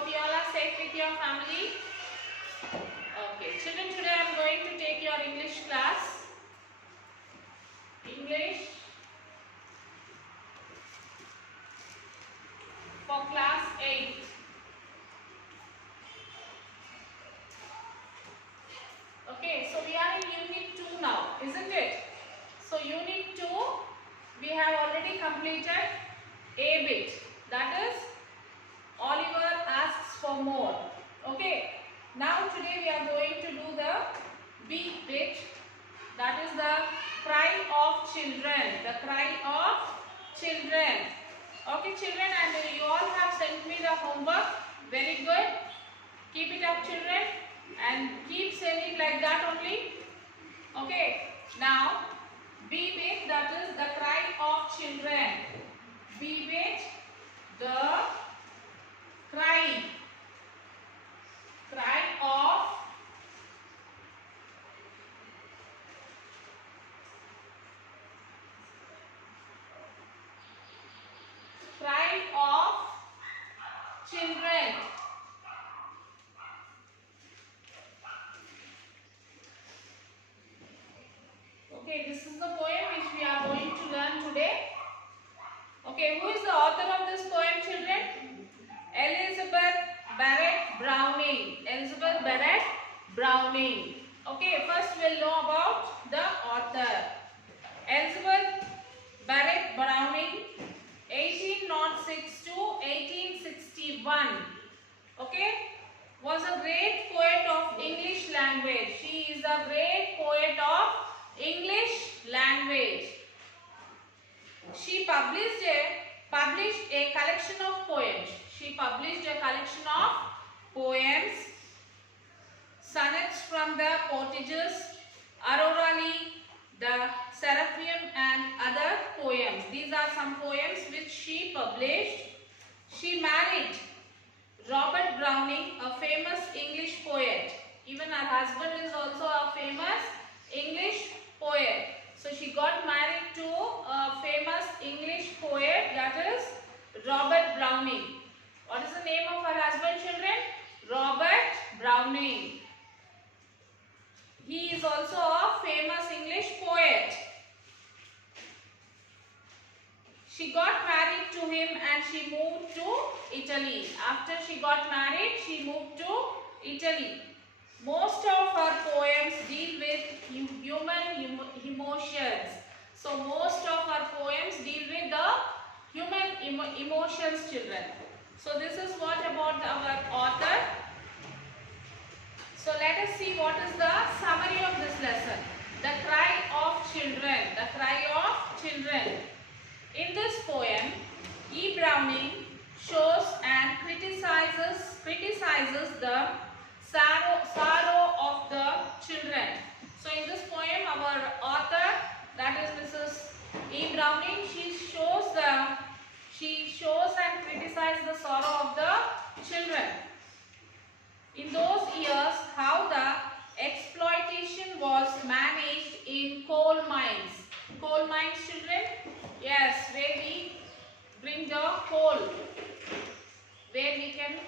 Hope you all are safe with your family. Okay, children, today I am going to take your English class. English for class 8. Okay, so we are in Unit 2 now, isn't it? So Unit 2, we have already completed A bit. That is, Oliver asks for more. Okay, now today we are going to do the B bit. That is the cry of children. The cry of children. Okay, children, and you all have sent me the homework. Very good. Keep it up, children, and keep sending like that only. Okay, now B bit, that is the cry of children. B bit, the cry. Cry of children. Okay, this is the poem which we are going to learn today. Okay, who is the author of this poem, children? Elizabeth Barrett Browning. Elizabeth Barrett Browning. Okay, first we'll know about the author. Elizabeth Barrett Browning, 1806 to 1861. Okay, was a great poet of English language. She is a great poet of English language. She published a collection of poems. She published a collection of poems, sonnets from the Portages, Aurora, the Seraphim, and other poems. These are some poems which she published. She married Robert Browning, a famous English poet. Even her husband is also a famous English poet. So she got married to a famous English poet, that is Robert Browning. What is the name of her husband, children? Robert Browning. He is also a famous English poet. She got married to him and she moved to Italy. After she got married, she moved to Italy. Most of her poems deal with human emotions. So most of her poems deal with the human emotions, children. So this is what about our author. So let us see what is the summary of this lesson. The cry of children. The cry of children. In this poem, E. Browning shows and criticizes the sorrow of the children. So in this poem, our author, that is Mrs. E. Browning, she shows and criticizes the sorrow of the children. In those years, how the exploitation was managed in coal mines. Coal mines, children? Yes, where we bring the coal. Where we can,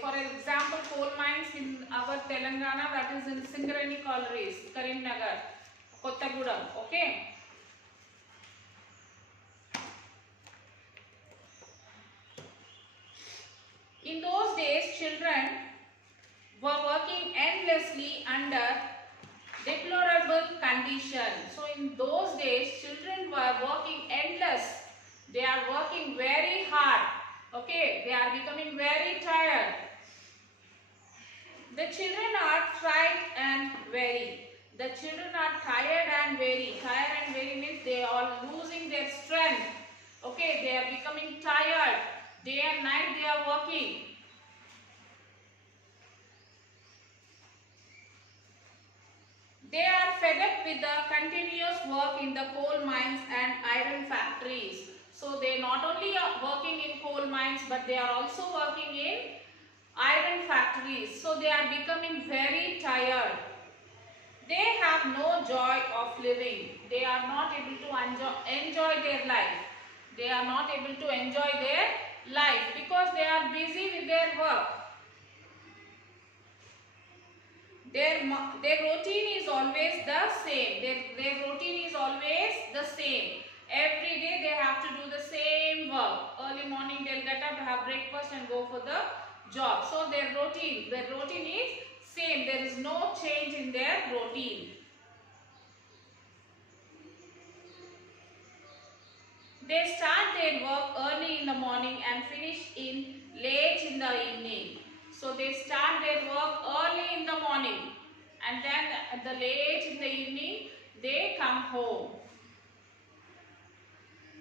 for example, coal mines in our Telangana, that is in Singareni collieries, Karimnagar, Kottagudam. Okay. In those days, children were working endlessly under deplorable conditions. So in those days, children were working endless. They are working very hard. Okay, they are becoming very tired. The children are tried and weary. The children are tired and weary. Tired and weary means they are losing their strength. Okay, they are becoming tired. Day and night they are working. They are fed up with the continuous work in the coal mines and iron factories. So they not only are working in coal mines, but they are also working in iron factories. So they are becoming very tired. They have no joy of living. They are not able to enjoy their life. They are not able to enjoy their life because they are busy with their work. Their routine is always the same. Their routine is always the same. Every day they have to do the same work. Early morning they'll get up, have breakfast and go for the job. So their routine is same. There is no change in their routine. They start their work early in the morning and finish in late in the evening. So they start their work early in the morning and then at the late in the evening they come home.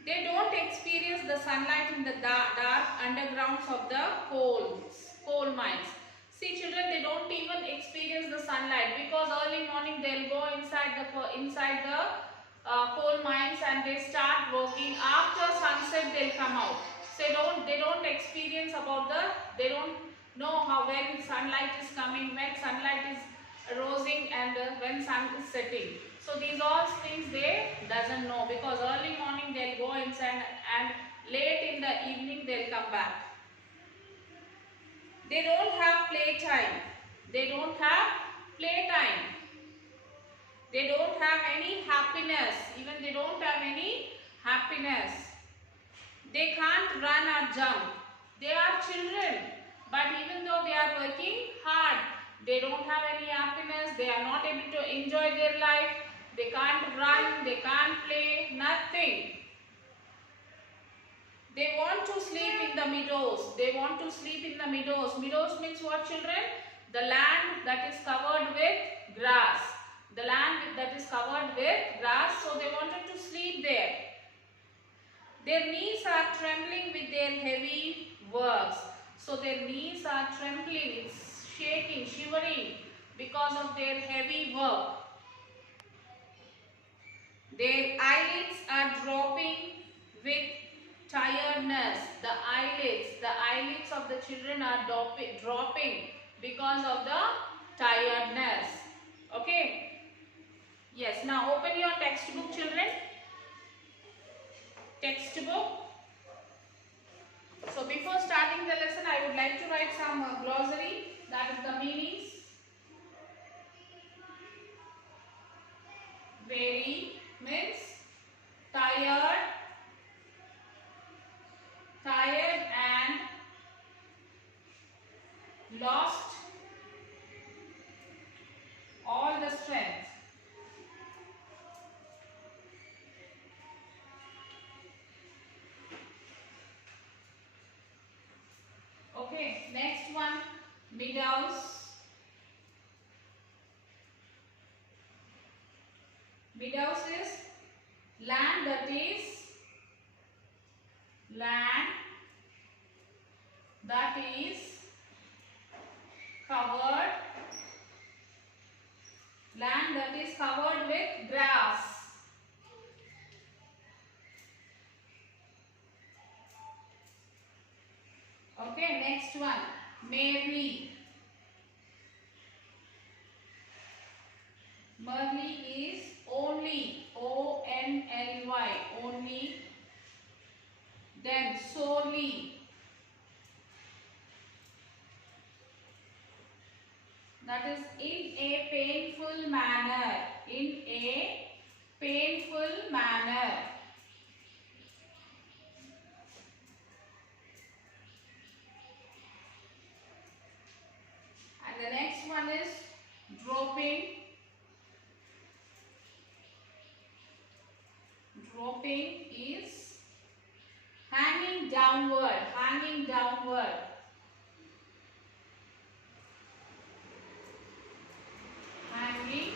They don't experience the sunlight in the dark undergrounds of the coal mines. See children, they don't even experience the sunlight because early morning they'll go inside the coal mines and they start working. After sunset they'll come out. So they don't experience about they don't know when sunlight is coming, when sunlight is rising and when sun is setting. So these all things they doesn't know because early morning they'll go inside and late in the evening they'll come back. They don't have playtime. They don't have playtime. They don't have any happiness. Even they don't have any happiness. They can't run or jump. They are children. But even though they are working hard, they don't have any happiness. They are not able to enjoy their life. They can't run. They can't play. Nothing. They want to sleep in the meadows. They want to sleep in the meadows. Meadows means what, children? The land that is covered with grass. The land that is covered with grass. So they wanted to sleep there. Their knees are trembling with their heavy works. So their knees are trembling, it's shaking, shivering because of their heavy work. Their eyelids are dropping with tiredness. The eyelids of the children are dropping because of the tiredness. Okay? Yes, now open your textbook, children. Textbook. So before starting the lesson, I would like to write some glossary, that is the meanings. Weary means tired and lost all the strength. Okay, next one, meadows. Meadows is land that is covered with grass. Okay, next one, merry. Merry is only, O-N-L-Y, only. Then sorely, that is in a painful manner, in a painful manner. And the next one is dropping. Dropping is hanging downward, hanging downward. Hanging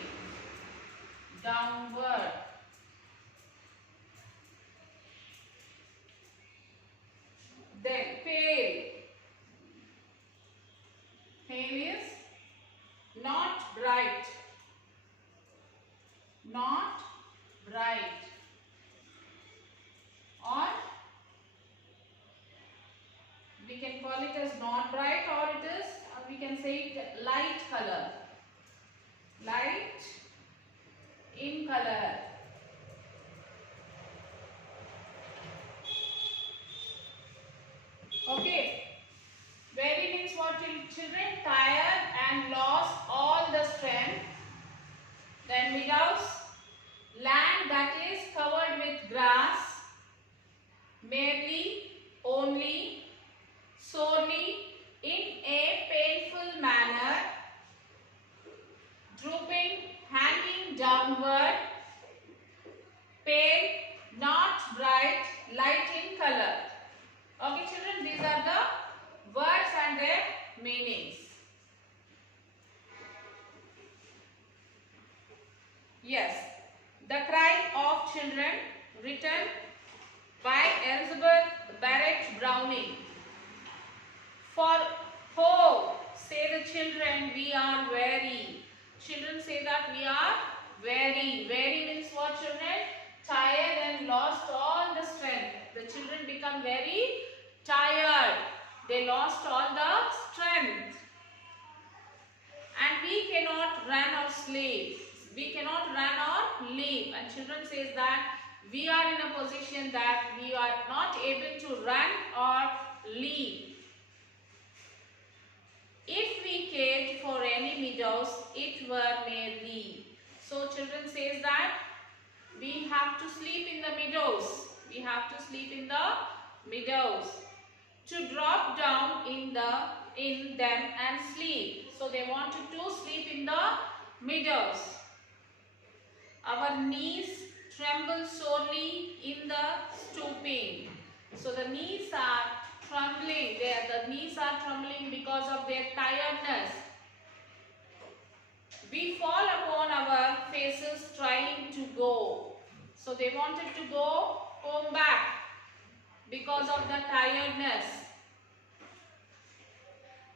downward. Then pale. Pale is not bright. Not bright. Or we can call it as not bright, or it is, we can say it light color. Light in color. children tired and lost all the strength. Then meadows, land that is covered with grass, merely, only, sorely, in a painful manner, drooping, hanging downward, pale, not bright, light in color. Okay children, these are the words and their meanings. Yes, The Cry of Children, written by Elizabeth Barrett Browning. For ho, say the children, we are weary. Children say that we are weary. Weary means what children? Tired and lost all the strength. The children become very tired. They lost all the strength. And we cannot run or sleep. We cannot run or leap. And children says that we are in a position that we are not able to run or leap. If we cared for any meadows, it were merely. So children says that we have to sleep in the meadows. We have to sleep in the meadows. To drop down in them and sleep. So they wanted to sleep in the meadows. Our knees tremble sorely in the stooping. So the knees are trembling. The knees are trembling because of their tiredness. We fall upon our faces trying to go. So they wanted to go home back because of the tiredness.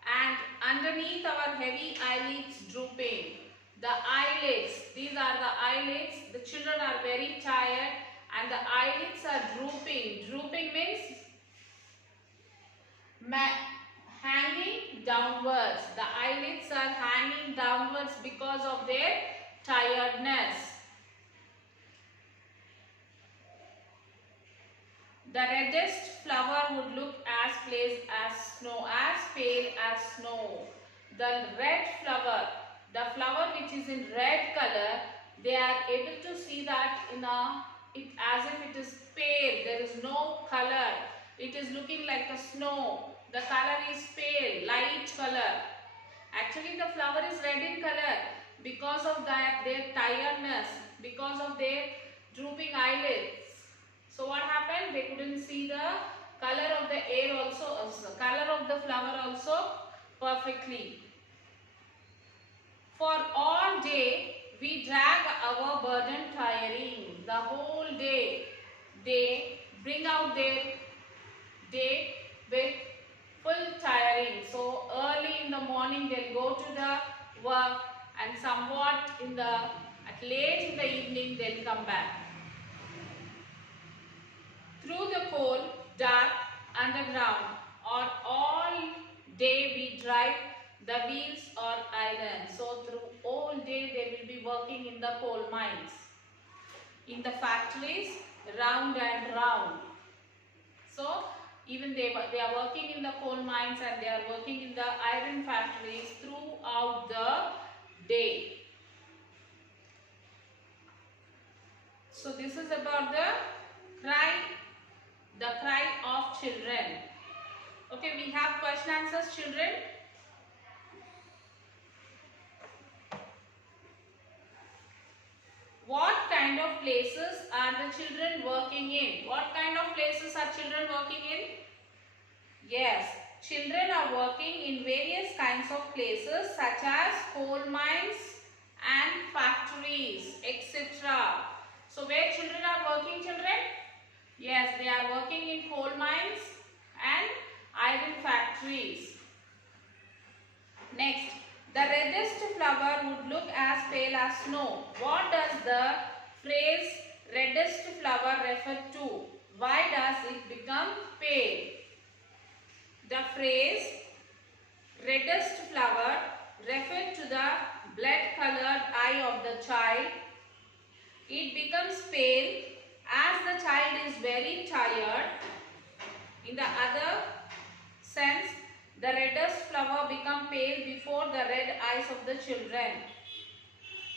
And underneath our heavy eyelids drooping. The eyelids, these are the eyelids. The children are very tired and the eyelids are drooping. Drooping means hanging downwards. The eyelids are hanging downwards because of their tiredness. The reddest flower would look as pale as snow. The red flower, the flower which is in red color, they are able to see that as if it is pale. There is no color. It is looking like a snow. The color is pale, light color. Actually, the flower is red in color because of that their tiredness, because of their drooping eyelids. So what happened? They couldn't see the color of the air also, color of the flower also perfectly. For all day we drag our burden tiring. The whole day they bring out their day with full tiring. So early in the morning they'll go to the work and somewhat late in the evening they'll come back. Through the cold, dark, underground, or all day we drive the wheels or iron. So through all day they will be working in the coal mines, in the factories, round and round. So even they are working in the coal mines and they are working in the iron factories throughout the day. So this is about the cry of children. Okay, we have question answers, children. What kind of places are the children working in? What kind of places are children working in? Yes, children are working in various kinds of places such as coal mines and factories, etc. So where children are working, children? Yes, they are working in coal mines and iron factories. Next, the reddest flower would look as pale as snow. What does the phrase reddest flower refer to? Why does it become pale? The phrase reddest flower referred to the blood-colored eye of the child. It becomes pale as the child is very tired. In the other sense, the reddest flower or become pale before the red eyes of the children.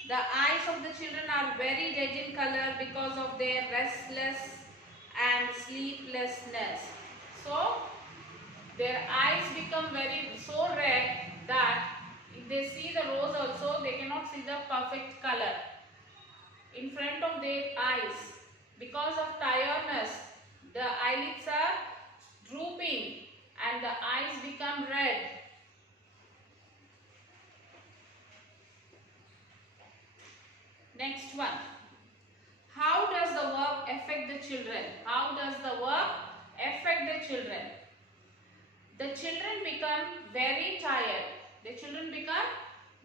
The eyes of the children are very red in color because of their restless and sleeplessness. So their eyes become so red that if they see the rose also, they cannot see the perfect color in front of their eyes. Because of tiredness, the eyelids are drooping and the eyes become red. Next one. How does the work affect the children? How does the work affect the children? The children become very tired. The children become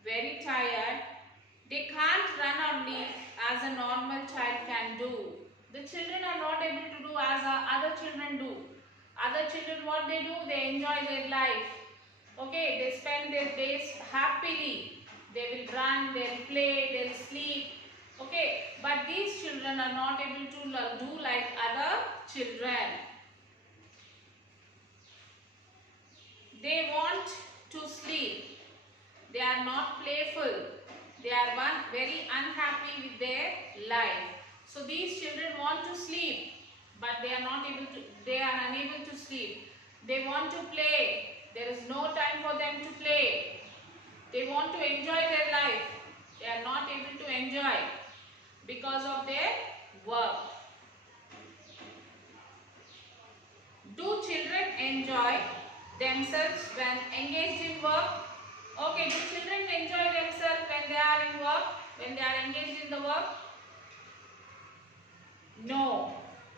very tired. They can't run or leap as a normal child can do. The children are not able to do as other children do. Other children, what they do? They enjoy their life. Okay, they spend their days happily. They will run, they'll play, they'll sleep. Okay, but these children are not able to do like other children. They want to sleep. They are not playful. They are very unhappy with their life. So these children want to sleep, but they are not able to. They are unable to sleep. They want to play. There is no time for them to play. They want to enjoy their life. They are not able to enjoy because of their work. Do children enjoy themselves when engaged in work? Okay, do children enjoy themselves when they are in work? When they are engaged in the work? No.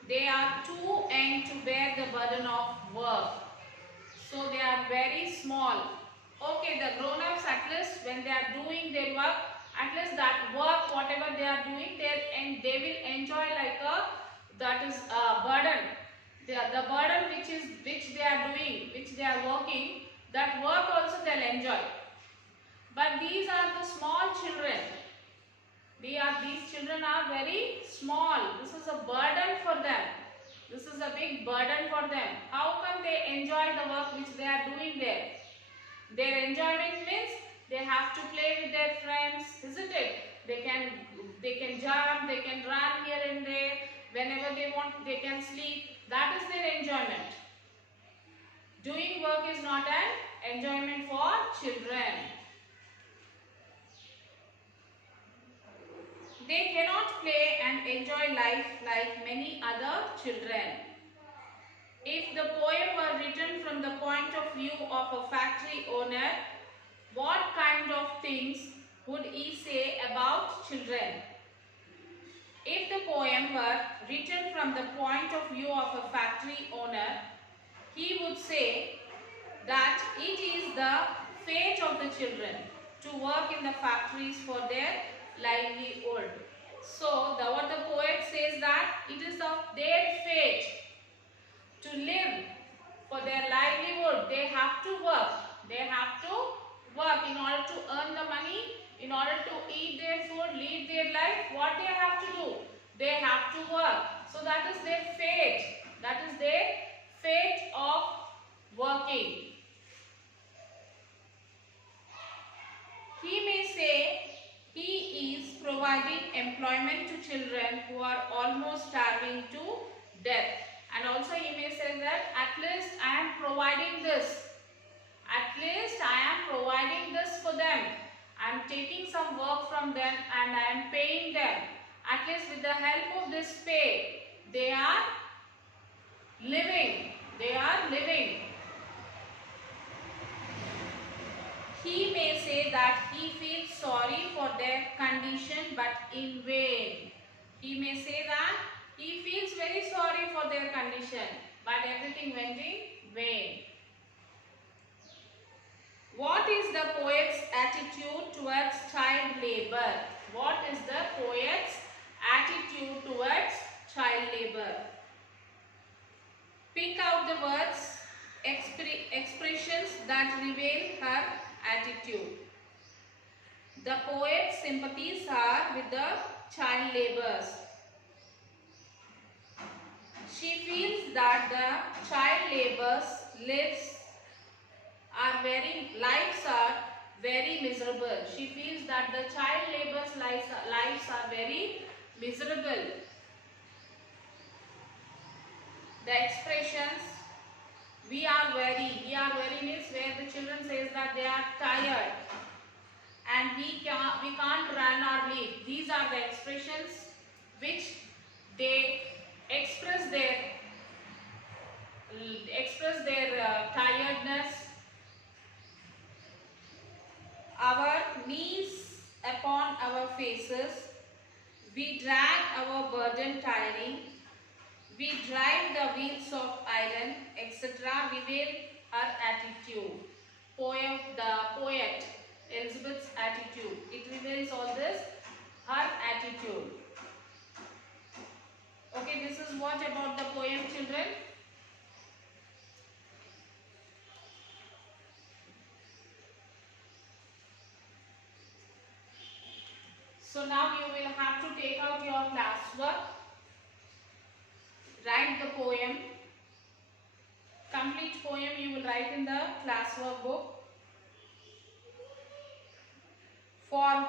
They are too young to bear the burden of work. So they are very small. Okay, the grown-ups, at least when they are doing their work, at least that work, whatever they are doing, they will enjoy like that is a burden. The burden which they are doing, which they are working, that work also they'll enjoy. But these are the small children. These children are very small. This is a burden for them. This is a big burden for them. How come they enjoy the work which they are doing there? Their enjoyment means they have to play with their friends, isn't it? They can jump, they can run here and there. Whenever they want, they can sleep. That is their enjoyment. Doing work is not an enjoyment for children. They cannot play and enjoy life like many other children. If the poem were written from the point of view of a factory owner, what kind of things would he say about children? If the poem were written from the point of view of a factory owner, he would say that it is the fate of the children to work in the factories for their livelihood. So, what the poet says that it is of their fate to live for their livelihood. They have to work. They have to work in order to earn the money, in order to eat their food, lead their life. What they have to do? They have to work. So that is their fate. That is their fate of working. He may say he is providing employment to children who are almost starving to death. And also he may say that at least I am providing this. At least I am providing this for them. I am taking some work from them and I am paying them. At least with the help of this pay, they are living. They are living. He may say that he feels sorry for their condition but in vain. He may say that he feels very sorry for their condition but everything went in vain. What is the poet's attitude towards child labor? What is the poet's attitude towards child labor? Pick out the words, expressions that reveal her attitude. The poet's sympathies are with the child laborers. She feels that the child laborers lives are lives are very miserable. She feels that the child labor's lives are very miserable. The expressions we are very means where the children says that they are tired and we can't run or leave. These are the expressions which they express their tiredness. Our knees upon our faces, we drag our burden tiring, we drive the wheels of iron, etc. Reveal her attitude. The poet Elizabeth's attitude. It reveals all this, her attitude. Okay, this is what about the poem, children? So now you will have to take out your classwork, write the poem. Complete poem you will write in the classwork book. For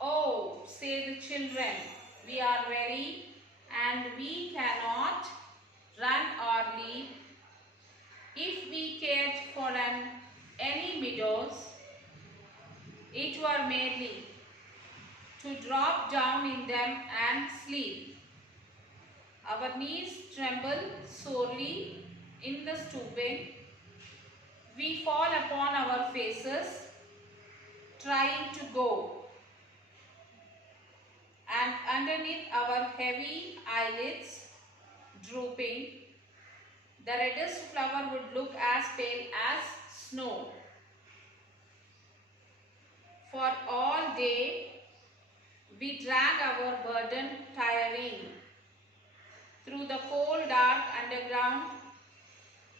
oh, say the children, we are weary and we cannot run or leap. If we cared for any meadows, it were merely to drop down in them and sleep. Our knees tremble sorely in the stooping. We fall upon our faces, trying to go. And underneath our heavy eyelids drooping, the reddest flower would look as pale as snow. For all day we drag our burden tiring through the cold dark underground,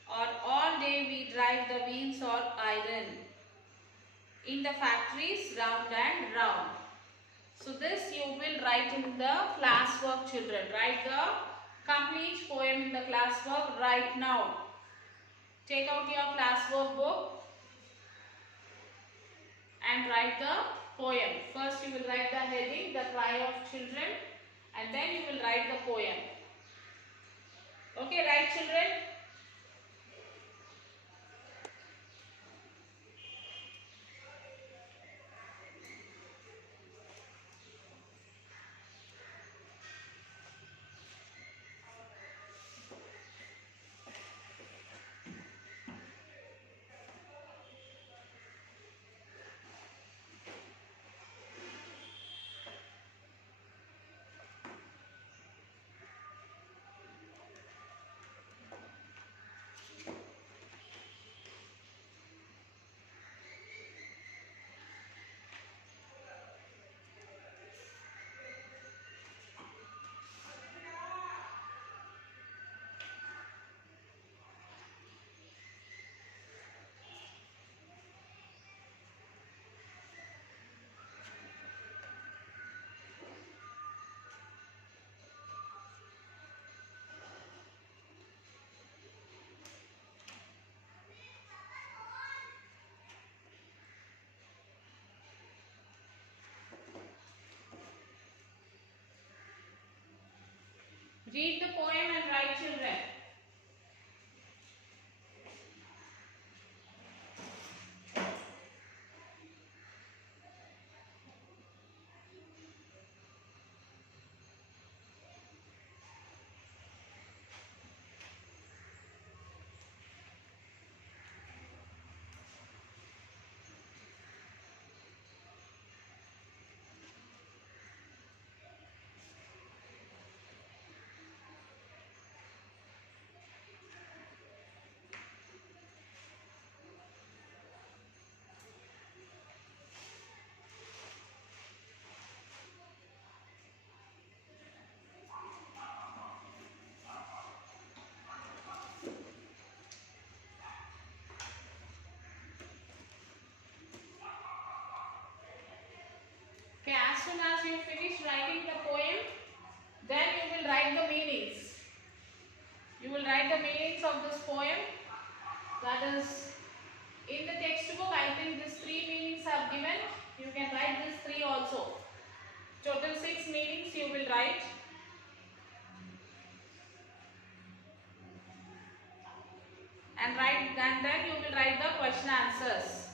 or all day we drive the wheels of iron in the factories round and round. So this you will write in the classwork, children. Write the complete poem in the classwork right now. Take out your classwork book and write the poem. First you will write the heading, the cry of children, and then you will write the poem. Okay, right, children? Read the poem and write, children. Okay, as soon as you finish writing the poem, then you will write the meanings. You will write the meanings of this poem. That is, in the textbook, I think these 3 meanings are given. You can write these 3 also. Total 6 meanings you will write. And then you will write the question answers.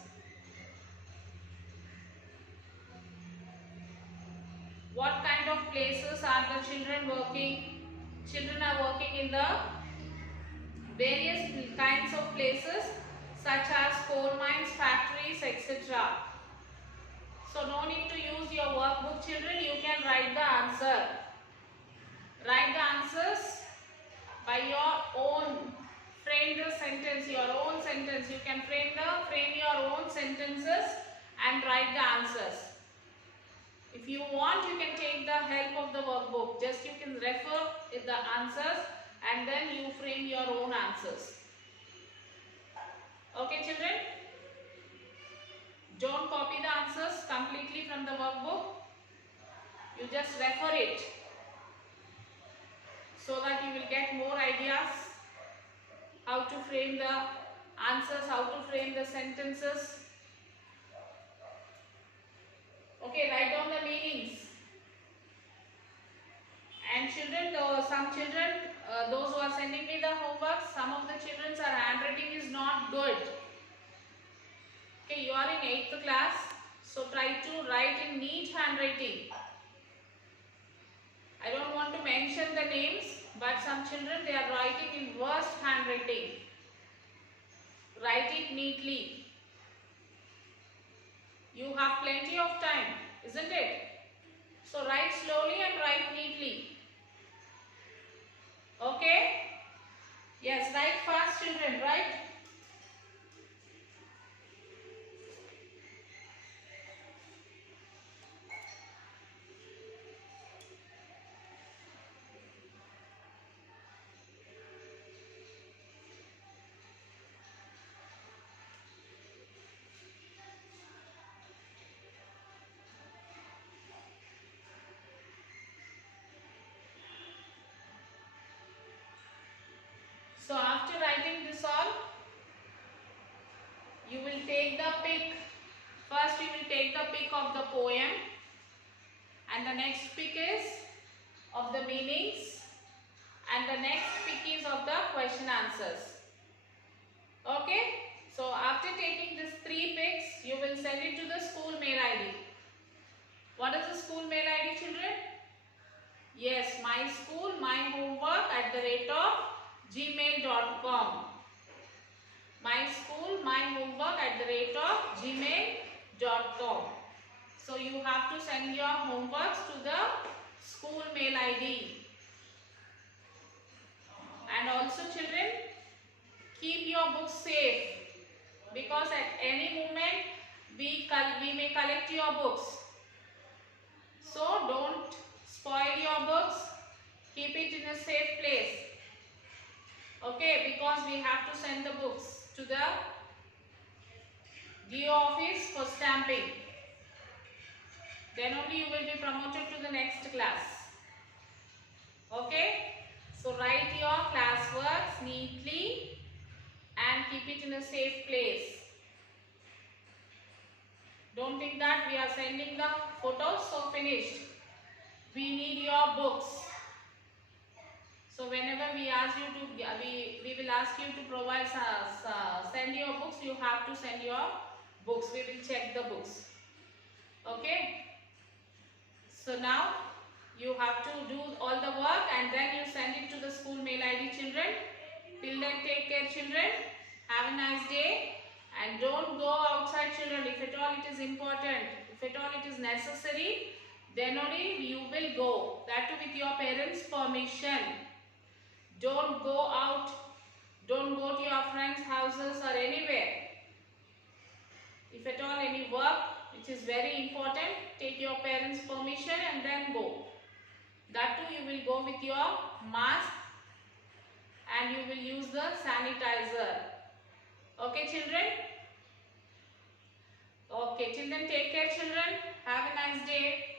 What kind of places are the children working? Children are working in the various kinds of places such as coal mines, factories, etc. So no need to use your workbook, children. You can write the answer. Write the answers by your own. Frame the sentence, your own sentence. You can frame your own sentences and write the answers. If you want, you can take the help of the workbook. Just you can refer the answers and then you frame your own answers. Okay, children? Don't copy the answers completely from the workbook. You just refer it so that you will get more ideas how to frame the answers, how to frame the sentences. Okay, write down the meanings. And children, some children, those who are sending me the homework, some of the children's handwriting is not good. Okay, you are in 8th class, so try to write in neat handwriting. I don't want to mention the names, but some children, they are writing in worst handwriting. Write it neatly. You have plenty of time, isn't it? So write slowly and write neatly. Okay? Yes, write fast, children, right? So after writing this all, you will take the pic. First you will take the pic of the poem and the next pic is of the meanings and the next pic is of the question answers. Okay? So after taking these 3 pics, you will send it to the school mail ID. What is the school mail ID, children? Yes, my school, my homework @gmail.com. My school, my homework @gmail.com. So you have to send your homeworks to the school mail ID. And also, children, keep your books safe because at any moment we may collect your books. So don't spoil your books. Keep it in a safe place. Okay, because we have to send the books to the DO office for stamping. Then only you will be promoted to the next class. Okay? So write your classworks neatly and keep it in a safe place. Don't think that we are sending the photos, so finished. We need your books. So whenever we ask you to, we will ask you to provide, send your books, you have to send your books. We will check the books. Okay? So now you have to do all the work and then you send it to the school mail ID, children. Till then, take care, children. Have a nice day. And don't go outside, children. If at all it is important, if at all it is necessary, then only you will go. That too with your parents' permission. Don't go out. Don't go to your friends' houses or anywhere. If at all any work which is very important, take your parents' permission and then go. That too you will go with your mask and you will use the sanitizer. Okay, children? Okay, children, take care, children. Have a nice day.